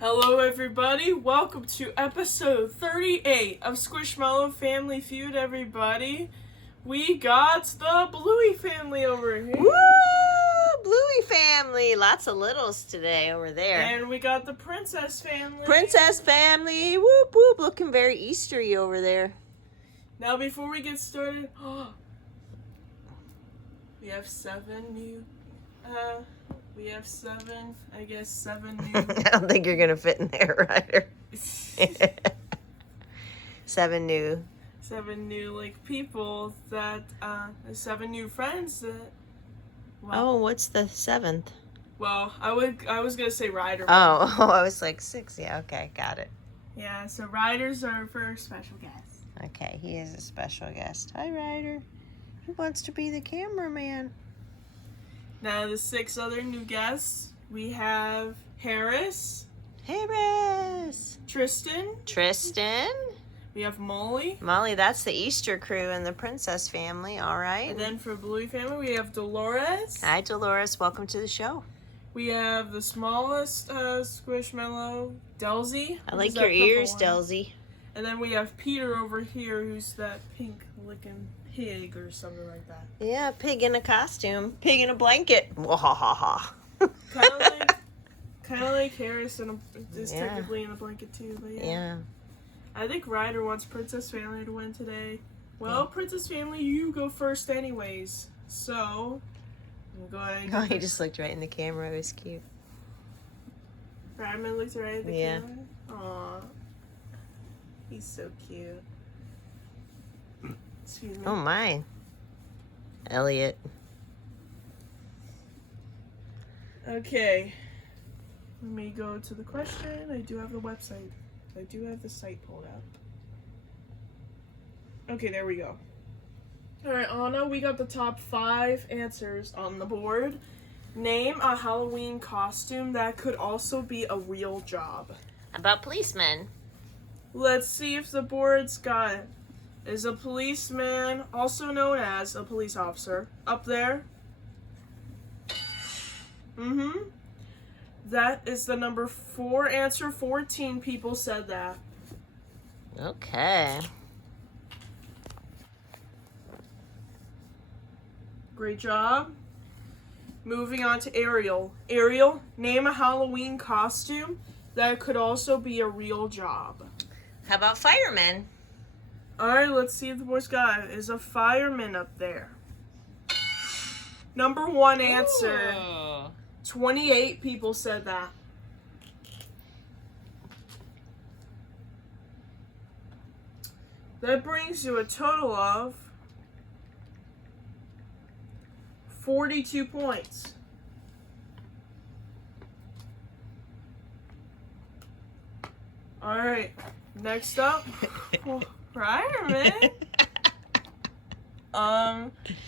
Hello everybody, welcome to episode 38 of SquishMallow Family Feud, everybody. We got the Bluey family over here. Woo! Bluey family. Lots of littles today over there. And we got the Princess family. Princess family. Whoop whoop. Looking very Eastery over there. Now before we get started, we have seven new I don't think you're going to fit in there, Ryder. Seven new people that, 7 new friends that, Oh, what's the seventh? well, I was going to say Ryder. Oh, I was like 6. Yeah, okay, got it. Yeah, so Ryder's our first special guest. Okay, he is a special guest. Hi, Ryder. He wants to be the cameraman. Now the 6 other new guests, we have Harris, Tristan, we have Molly, that's the Easter crew in the Princess family, all right. And then for Bluey family, we have Dolores. Hi, Dolores. Welcome to the show. We have the smallest SquishMallow, Delzy. I like your ears, Delzy. And then we have Peter over here, who's that pink-looking pig or something like that. Yeah, pig in a costume. Pig in a blanket. Wahahaha. Kind of like Harris is technically in a blanket too, but yeah. I think Ryder wants Princess Family to win today. Well, Princess Family, you go first anyways. So, we'll go ahead. Oh, he just looked right in the camera. It was cute. Ryman looked right at the camera? Aw. He's so cute. Excuse me. Oh, my. Elliot. Okay. Let me go to the question. I do have the website. I do have the site pulled up. Okay, there we go. Alright, Anna, we got the top 5 answers on the board. Name a Halloween costume that could also be a real job. About policemen. Let's see if the board's got it. Is a policeman, also known as a police officer, up there? That is the number 4 answer. 14 people said that. Okay. Great job. Moving on to Ariel. Ariel, name a Halloween costume that could also be a real job. How about firemen? Alright, let's see if the boys got it. Is a fireman up there? Number 1 answer. Ooh. 28 people said that. That brings you a total of 42 points. Alright, next up, Ryman.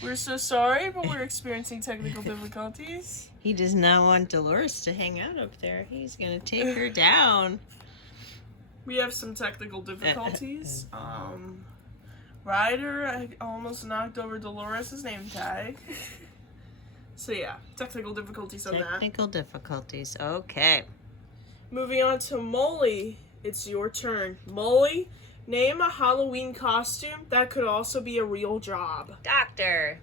We're so sorry, but we're experiencing technical difficulties. He does not want Dolores to hang out up there. He's going to take her down. We have some technical difficulties. Ryder almost knocked over Dolores' name tag. So yeah, technical difficulties on that. Technical difficulties, okay. Moving on to Molly. It's your turn. Molly, name a Halloween costume that could also be a real job. Doctor.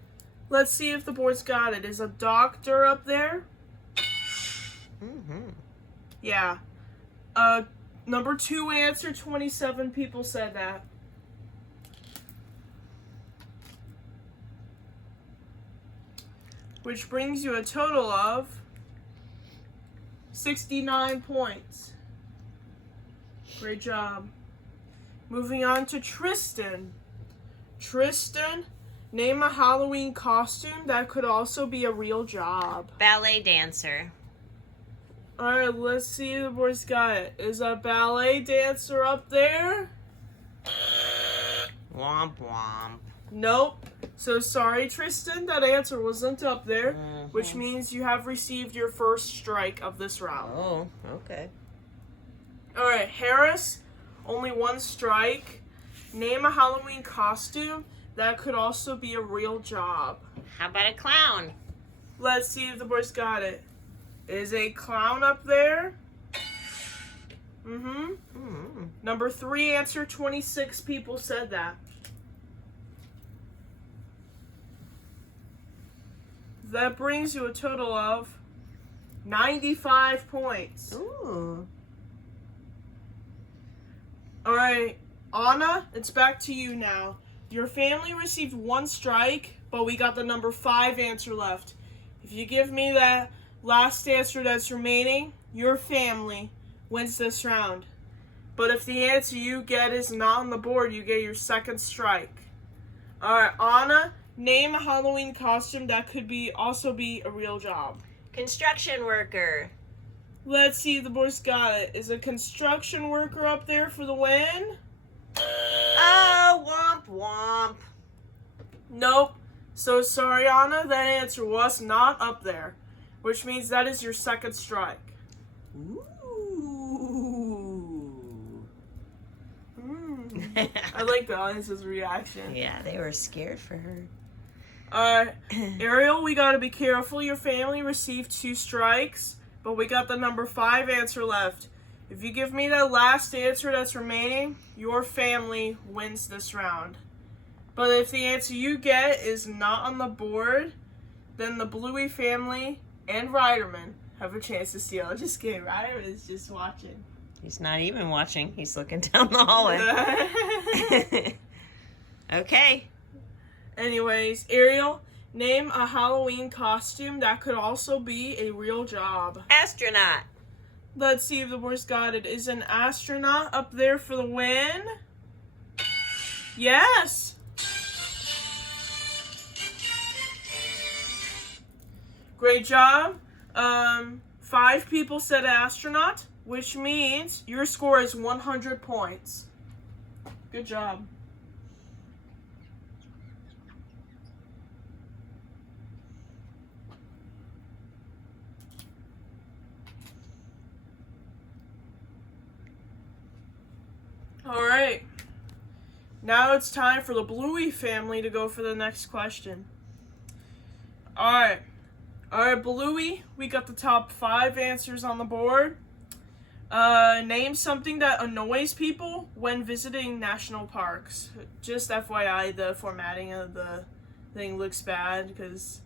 Let's see if the board's got it. Is a doctor up there? Yeah. Number 2 answer, 27 people said that. Which brings you a total of 69 points. Great job. Moving on to Tristan. Tristan, name a Halloween costume that could also be a real job. Ballet dancer. Alright, let's see if the boys got it. Is a ballet dancer up there? Womp womp. Nope. So sorry, Tristan, that answer wasn't up there, which means you have received your first strike of this round. Oh, okay. Alright, Harris, only 1 strike. Name a Halloween costume that could also be a real job. How about a clown? Let's see if the boys got it. Is a clown up there? Mm-hmm. Mm. Number 3 answer, 26 people said that. That brings you a total of 95 points. Ooh. Alright, Anna, it's back to you now. Your family received 1 strike, but we got the number 5 answer left. If you give me that last answer that's remaining, your family wins this round. But if the answer you get is not on the board, you get your 2nd strike. Alright, Anna, name a Halloween costume that could also be a real job. Construction worker. Let's see if the boys got it. Is a construction worker up there for the win? Oh, womp womp. Nope. So sorry, Anna, that answer was not up there. Which means that is your 2nd strike. Ooh. I like the audience's reaction. Yeah, they were scared for her. Ariel, we gotta be careful. Your family received 2 strikes, but we got the number 5 answer left. If you give me that last answer that's remaining, your family wins this round. But if the answer you get is not on the board, then the Bluey family and Ryderman have a chance to steal. Just kidding, Ryderman is just watching. He's not even watching. He's looking down the hallway. Okay. Anyways, Ariel, name a Halloween costume that could also be a real job. Astronaut. Let's see if the boys got it. Is an astronaut up there for the win? Yes! Great job. 5 people said astronaut, which means your score is 100 points. Good job. Alright. Now it's time for the Bluey family to go for the next question. Alright. Alright, Bluey, we got the top 5 answers on the board. Name something that annoys people when visiting national parks. Just FYI, the formatting of the thing looks bad because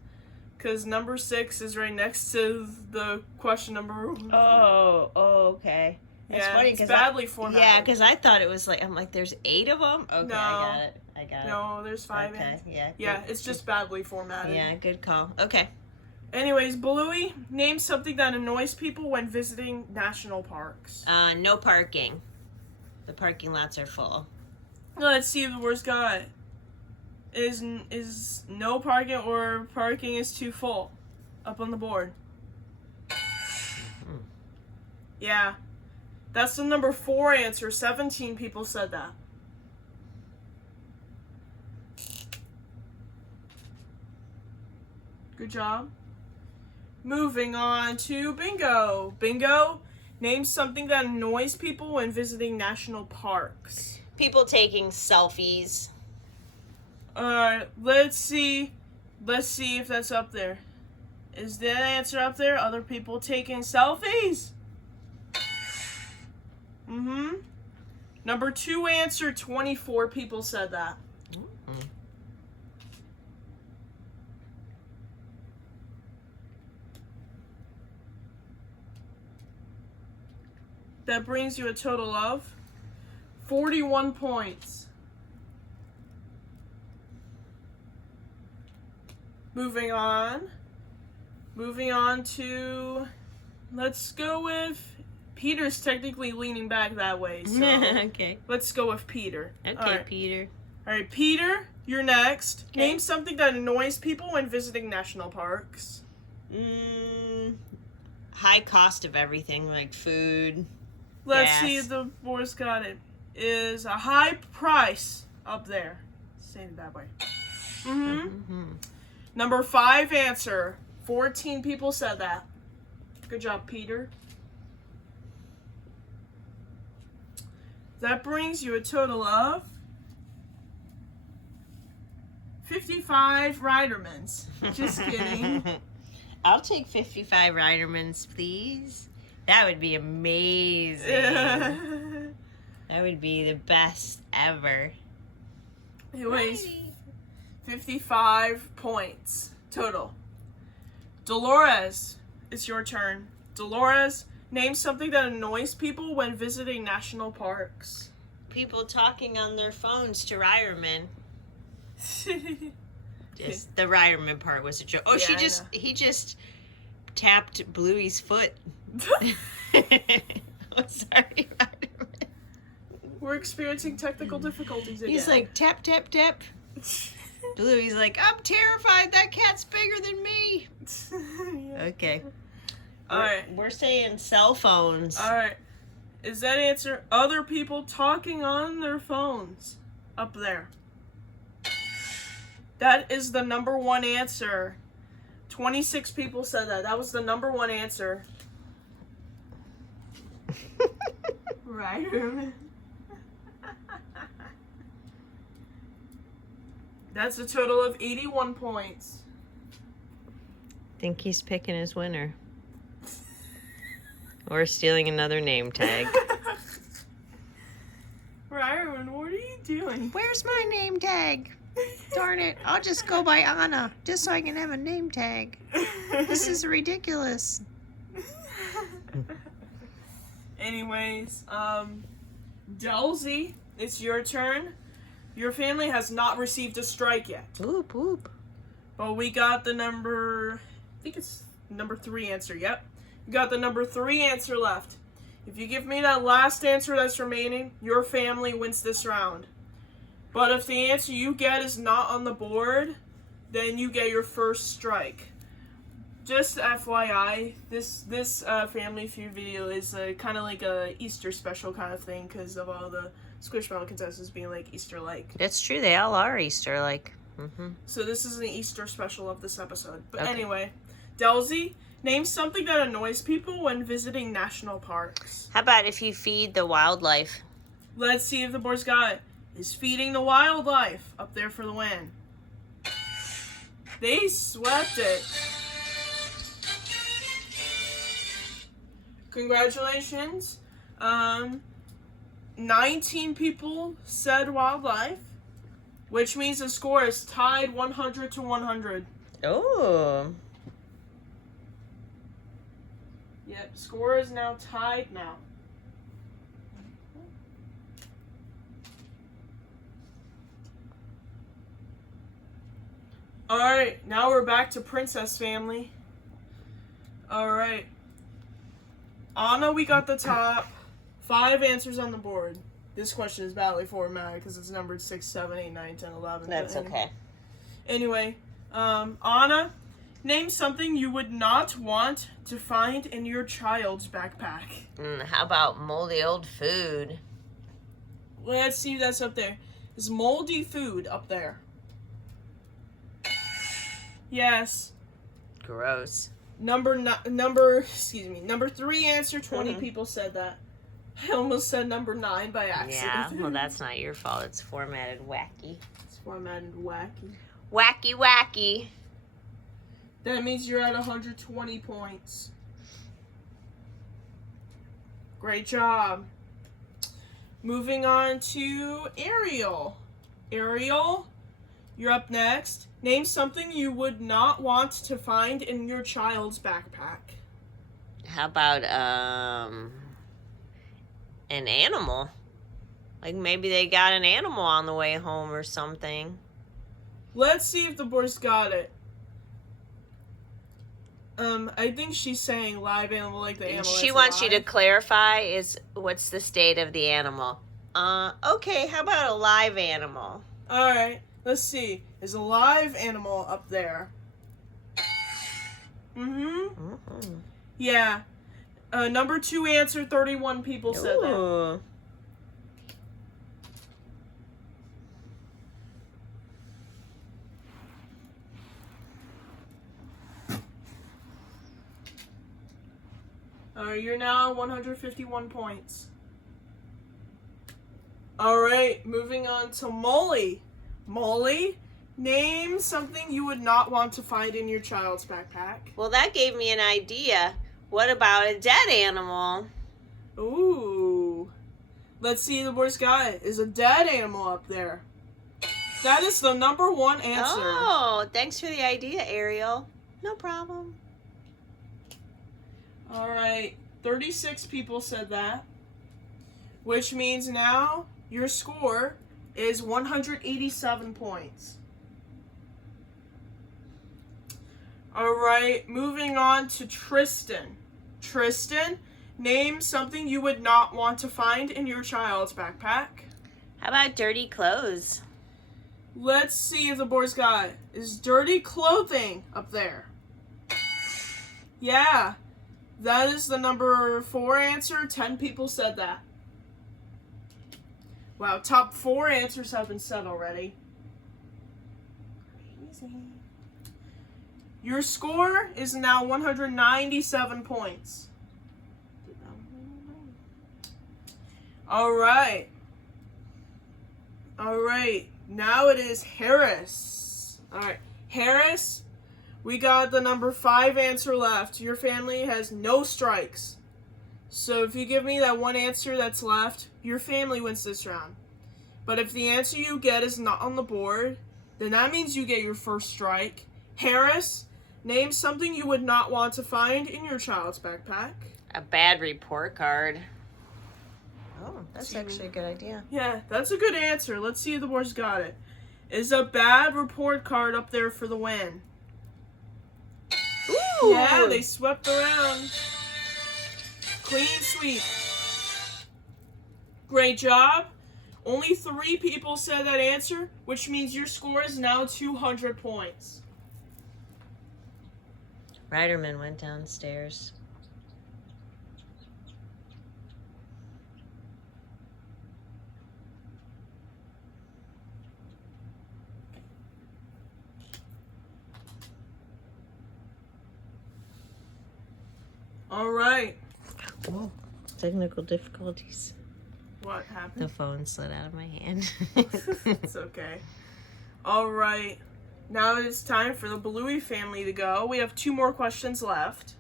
number 6 is right next to the question number. Oh, okay. That's Yeah, funny, it's 'cause badly formatted. Yeah, because I thought it was like, I'm like, there's 8 of them? Okay, No. I got it. No, there's 5 Okay, answers. yeah. Yeah, good. it's just badly formatted. Yeah, good call. Okay. Anyways, Bluey, name something that annoys people when visiting national parks. No parking. The parking lots are full. Let's see if the worst got is no parking or parking is too full up on the board. Yeah. That's the number 4 answer. 17 people said that. Good job. Moving on to Bingo. Bingo, name something that annoys people when visiting national parks. People taking selfies. Let's see if that's up there. Is that answer up there? Other people taking selfies? Mm-hmm. Number 2 answer, 24 people said that. Mm-hmm. That brings you a total of 41 points. Moving on to, let's go with, Peter's technically leaning back that way, so Okay. let's go with Peter. Okay, Alright. Peter. Alright, Peter, you're next. Okay. Name something that annoys people when visiting national parks. High cost of everything, like food. Let's Gas. see if the boys got it. Is a high price up there. Say it that way. Mm-hmm. Mm-hmm. Number 5 answer. 14 people said that. Good job, Peter. That brings you a total of 55 Ridermans. Just kidding. I'll take 55 Ridermans, please. That would be amazing. Yeah. That would be the best ever. It weighs 55 points total. Dolores, it's your turn. Dolores, name something that annoys people when visiting national parks. People talking on their phones to Ryerman. Just the Ryerman part was a joke. Oh, Yeah, he just tapped Bluey's foot. I'm sorry, Ryerman. We're experiencing technical difficulties again. He's like, tap, tap, tap. Bluey's like, I'm terrified. That cat's bigger than me. Yeah. Okay. All right. We're saying cell phones. All right. Is that answer other people talking on their phones? Up there. That is the number one answer. 26 people said that. That was the number one answer. Right. That's a total of 81 points. Think he's picking his winner. Or stealing another name tag. Ryan, what are you doing? Where's my name tag? Darn it. I'll just go by Anna, just so I can have a name tag. This is ridiculous. Anyways, Delzy, it's your turn. Your family has not received a strike yet. Whoop, whoop. But we got the number, I think it's number 3 answer, yep. You got the number 3 answer left. If you give me that last answer that's remaining, your family wins this round. But if the answer you get is not on the board, then you get your first strike. Just FYI, this Family Feud video is kind of like a Easter special kind of thing because of all the SquishMallow contestants being like Easter-like. That's true. They all are Easter-like. Mm-hmm. So this is an Easter special of this episode. But Okay. anyway, Delzy, name something that annoys people when visiting national parks. How about if you feed the wildlife? Let's see if the boys got it. Is feeding the wildlife up there for the win? They swept it. Congratulations. 19 people said wildlife, which means the score is tied 100 to 100. Oh. Yep, score is now tied now. Alright, now we're back to Princess Family. Alright. Anna, we got the top 5 answers on the board. This question is badly formatted because it's numbered 6, 7, 8, 9, 10, 11. That's okay. Anyway, Anna, name something you would not want to find in your child's backpack. How about moldy old food? Let's see if that's up there. Is moldy food up there? Yes. Gross. Number 3 answer, 20 people said that. I almost said number 9 by accident. Yeah, well, that's not your fault. It's formatted wacky. It's formatted wacky. Wacky, wacky. That means you're at 120 points. Great job. Moving on to Ariel. Ariel, you're up next. Name something you would not want to find in your child's backpack. How about, an animal? Like maybe they got an animal on the way home or something. Let's see if the boys got it. I think she's saying live animal like the animal. She that's wants alive. you to clarify what's the state of the animal. Okay, how about a live animal? Alright, let's see. Is a live animal up there? Mm-hmm. Yeah. Number 2 answer, 31 people said that. Ooh. You're now 151 points. Alright, moving on to Molly. Molly, name something you would not want to find in your child's backpack. Well, that gave me an idea. What about a dead animal? Ooh. Let's see the board's got it. Is a dead animal up there? That is the number one answer. Oh, thanks for the idea, Ariel. No problem. All right. 36 people said that. Which means now your score is 187 points. All right, moving on to Tristan. Tristan, name something you would not want to find in your child's backpack. How about dirty clothes? Let's see if the board's got it. Is dirty clothing up there? Yeah, that is the number 4 answer. 10 people said that. Wow, top 4 answers have been said already. Crazy. Your score is now 197 points. All right. All right. Now it is Harris. All right. Harris, we got the number 5 answer left. Your family has no strikes. So if you give me that one answer that's left, your family wins this round. But if the answer you get is not on the board, then that means you get your first strike. Harris, name something you would not want to find in your child's backpack. A bad report card. Oh, that's actually a good idea. Yeah, that's a good answer. Let's see if the board's got it. Is a bad report card up there for the win? Ooh! Yeah, they swept around. Clean sweep. Great job. Only 3 people said that answer, which means your score is now 200 points. Riderman went downstairs. All right. Whoa, technical difficulties. What happened? The phone slid out of my hand. It's okay. All right. Now it's time for the Bluey family to go. We have 2 more questions left.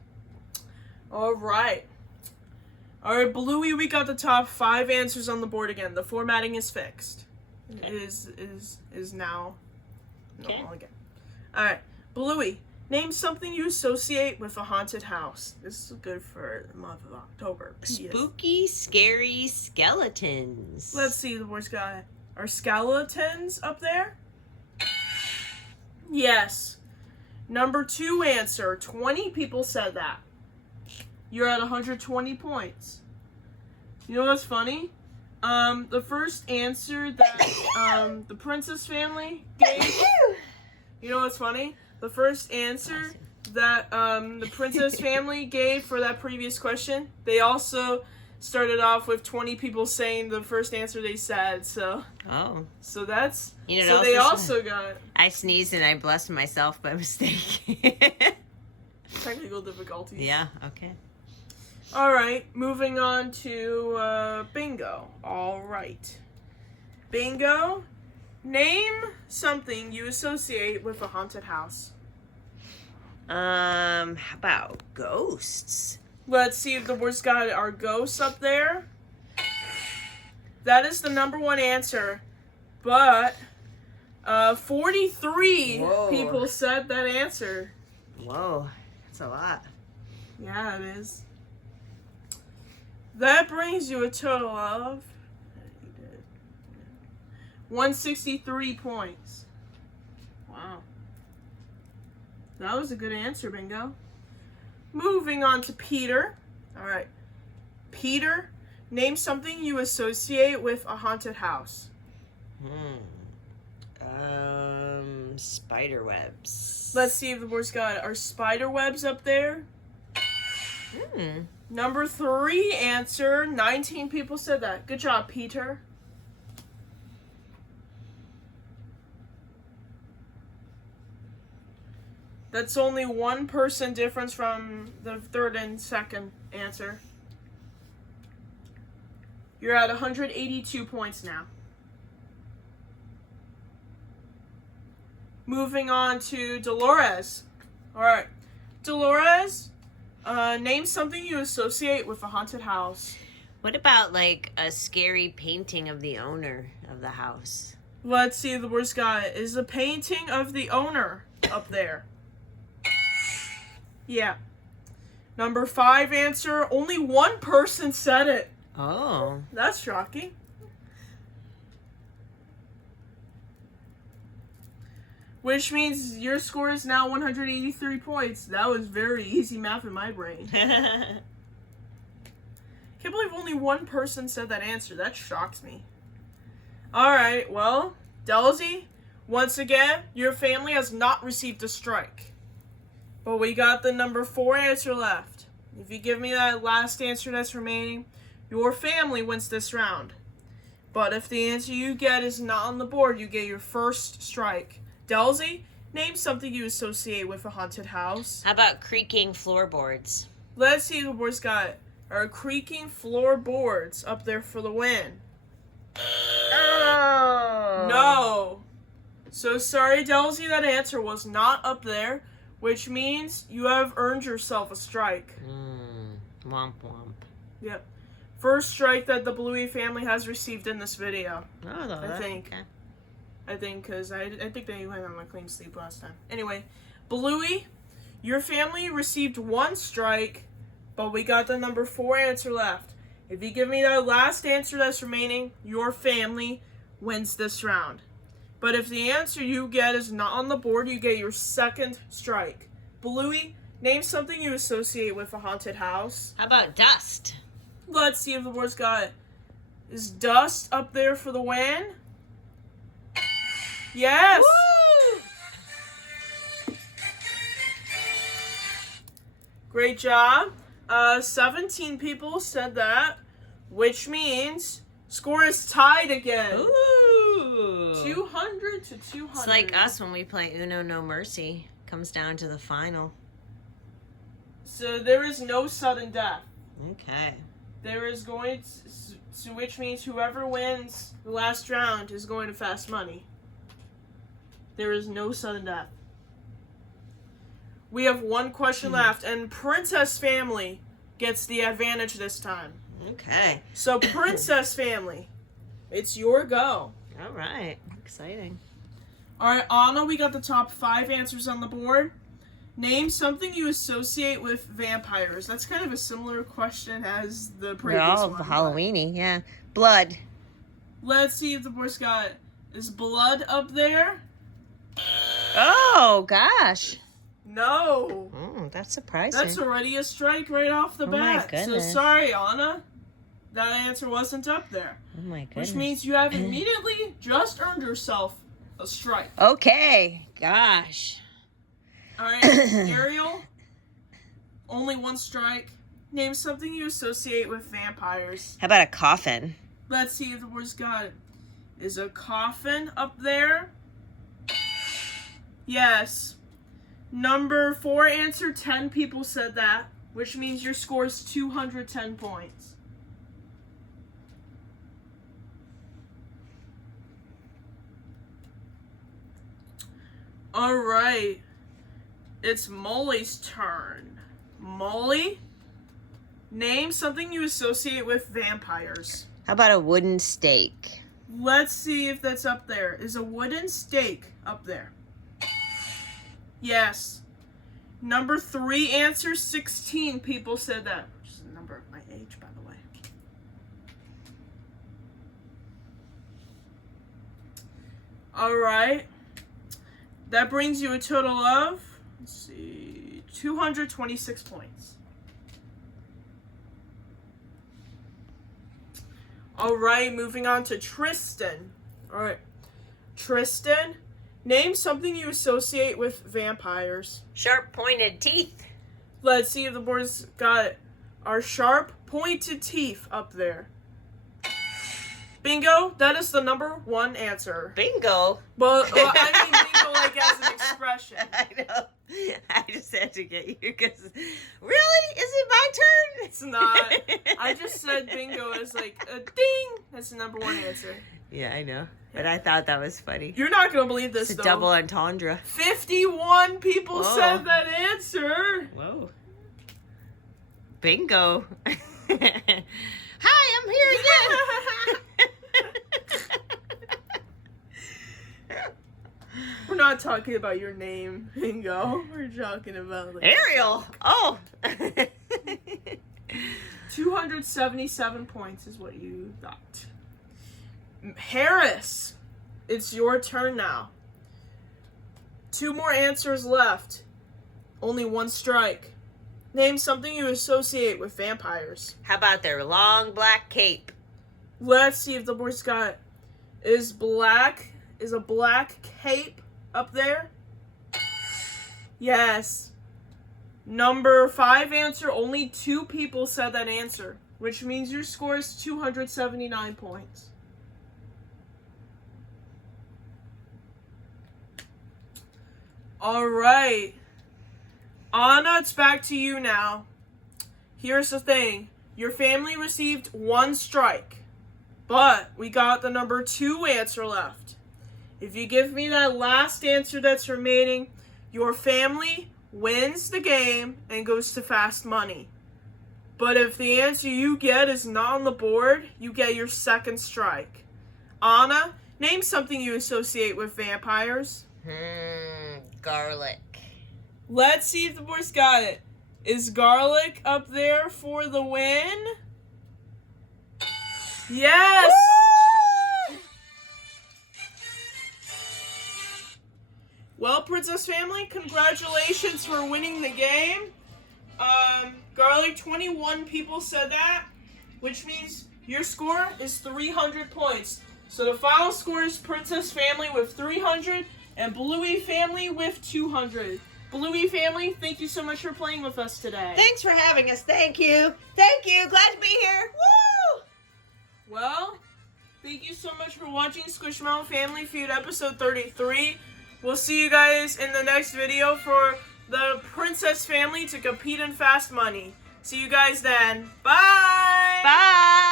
All right. All right, Bluey, we got the top 5 answers on the board again. The formatting is fixed. Okay. It is now normal Okay. again. All right, Bluey, name something you associate with a haunted house. This is good for the month of October. Spooky, scary skeletons. Let's see the boys got it. Are skeletons up there? Yes. Number 2 answer. 20 people said that. You're at 120 points. You know what's funny? The first answer that the Princess family gave. You know what's funny? The first answer that the Princess family gave for that previous question, they also started off with 20 people saying the first answer they said. So that's so they also got I sneezed and I blessed myself by mistake. technical difficulties. Yeah, okay. All right, moving on to bingo. All right. Bingo, name something you associate with a haunted house. How about ghosts? Let's see if the word's got it. Are ghosts up there? That is the number 1 answer. But 43 Whoa. people said that answer. Whoa, that's a lot. Yeah, it is. That brings you a total of 163 points. Wow. That was a good answer, Bingo. Moving on to Peter. All right. Peter, name something you associate with a haunted house. Spider webs. Let's see if the board's got it. Are spider webs up there? Number 3 answer. 19 people said that. Good job, Peter. That's only 1 person difference from the 3rd and 2nd answer. You're at 182 points now. Moving on to Dolores. All right. Dolores, Name something you associate with a haunted house. What about like a scary painting of the owner of the house? Let's see if the worst guy is a painting of the owner up there. Yeah. Number 5 answer. Only one person said it. Oh. That's shocking. Which means your score is now 183 points. That was very easy math in my brain. Can't believe only one person said that answer. That shocks me. Alright, well, Delzy, once again, your family has not received a strike. But we got the number 4 answer left. If you give me that last answer that's remaining, your family wins this round. But if the answer you get is not on the board, you get your first strike. Delzy, name something you associate with a haunted house. How about creaking floorboards? Let's see the boys got our creaking floorboards up there for the win. Oh. No. So sorry, Delzy, that answer was not up there, which means you have earned yourself a strike. Womp womp. Yep. First strike that the Bluey family has received in this video. Oh, I think. Okay. I think, because I think they went on a clean sleep last time. Anyway, Bluey, your family received 1 strike, but we got the number 4 answer left. If you give me that last answer that's remaining, your family wins this round. But if the answer you get is not on the board, you get your second strike. Bluey, name something you associate with a haunted house. How about dust? Let's see if the board's got it. Is dust up there for the win? Yes! Woo! Great job. 17 people said that, which means score is tied again. Ooh. 200 to 200. It's like us when we play Uno No Mercy. Comes down to the final. So there is no sudden death. Okay. There is going to, which means whoever wins the last round is going to Fast Money. There is no sudden death. We have 1 question left, and Princess Family gets the advantage this time. Okay. So, Princess Family, it's your go. All right. Exciting. All right, Anna, we got the top 5 answers on the board. Name something you associate with vampires. That's kind of a similar question as the previous They're all one. Halloweeny, yeah. Blood. Let's see if the boys got, is blood up there? Oh, gosh. No. That's surprising. That's already a strike right off the Oh my bat. So goodness. sorry, Anna. That answer wasn't up there. Oh, my goodness. Which means you have immediately just earned yourself a strike. Okay. Gosh. All right, Ariel. Only 1 strike. Name something you associate with vampires. How about a coffin? Let's see if the boys got it. Is a coffin up there? Yes. Number 4 answer, 10 people said that, which means your score is 210 points. All right. It's Molly's turn. Molly, name something you associate with vampires. How about a wooden stake? Let's see if that's up there. Is a wooden stake up there? Yes. Number 3 answer, 16 people said that. Which is the number of my age, by the way. All right. That brings you a total of, let's see, 226 points. All right, moving on to Tristan. All right. Tristan, name something you associate with vampires. Sharp pointed teeth. Let's see if the board's got our sharp pointed teeth up there. Bingo, that is the number 1 answer. Bingo. Well, I mean bingo like as an expression. I know. I just had to get you because, really? Is it my turn? It's not. I just said bingo as like a ding. That's the number 1 answer. Yeah, I know. But I thought that was funny. You're not going to believe this, It's a though. double entendre. 51 people Whoa. said that answer. Whoa. Bingo. Hi, I'm here again. We're not talking about your name, Bingo. We're talking about like, Ariel. Oh. 277 points is what you got. Harris, it's your turn now. 2 more answers left. Only 1 strike. Name something you associate with vampires. How about their long black cape? Let's see if the boys got it. Is a black cape up there? Yes. Number 5 answer, only 2 people said that answer, which means your score is 279 points. All right. Anna, it's back to you now. Here's the thing. Your family received 1 strike, but we got the number 2 answer left. If you give me that last answer that's remaining, your family wins the game and goes to fast money. But if the answer you get is not on the board, you get your 2nd strike. Anna, name something you associate with vampires. Garlic. Let's see if the boys got it. Is garlic up there for the win? Yes! Woo! Well, Princess family, congratulations for winning the game. Garlic, 21 people said that, which means your score is 300 points. So the final score is Princess family with 300 and Bluey family with 200. Bluey family, thank you so much for playing with us today. Thanks for having us. Thank you. Thank you. Glad to be here. Woo! Well, thank you so much for watching SquishMallow Family Feud episode 33. We'll see you guys in the next video for the Princess family to compete in Fast Money. See you guys then. Bye! Bye!